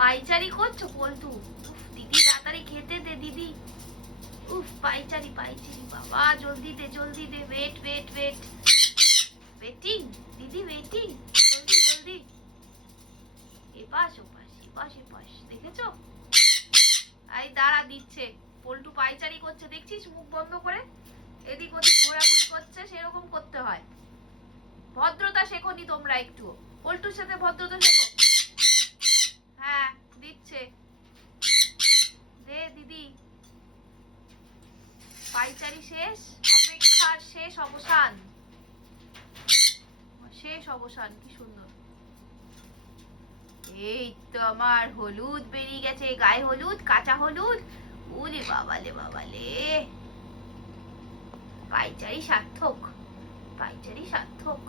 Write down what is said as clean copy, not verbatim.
পাইচারি করছো পল্টু? দিদি তাড়াতাড়ি খেতে দে দিদি। উফ, পাইচারি পাইচারি বাবা, জলদি দে জলদি দে। ওয়েট ওয়েট ওয়েট, ওয়েটিং দিদি, ওয়েটিং। জলদি জলদি, এপাশ ওপাশ এপাশ এপাশ, দেখেছো? এই দাঁড়া, দিচ্ছে। পল্টু পাইচারি করছে দেখছিস, মুখ বন্ধ করে এদিক ওদিক ঘোরাঘুরি করছে। সেরকম করতে হয়। ভদ্রতা শেখোনি তোমরা একটু? পল্টুর সাথে ভদ্রতা শেখো। হ্যাঁ, দিচ্ছে। দে দিদি। পাইচারি শেষ, অপেক্ষার শেষ অবসান। শেষ অবসান, কি সুন্দর। এই তো আমার হলুদ বেরিয়ে গেছে, গায়ে হলুদ, কাঁচা হলুদ। ওলে বাবালে বাবালে, পাইচারি সার্থক, পাইচারি সার্থক।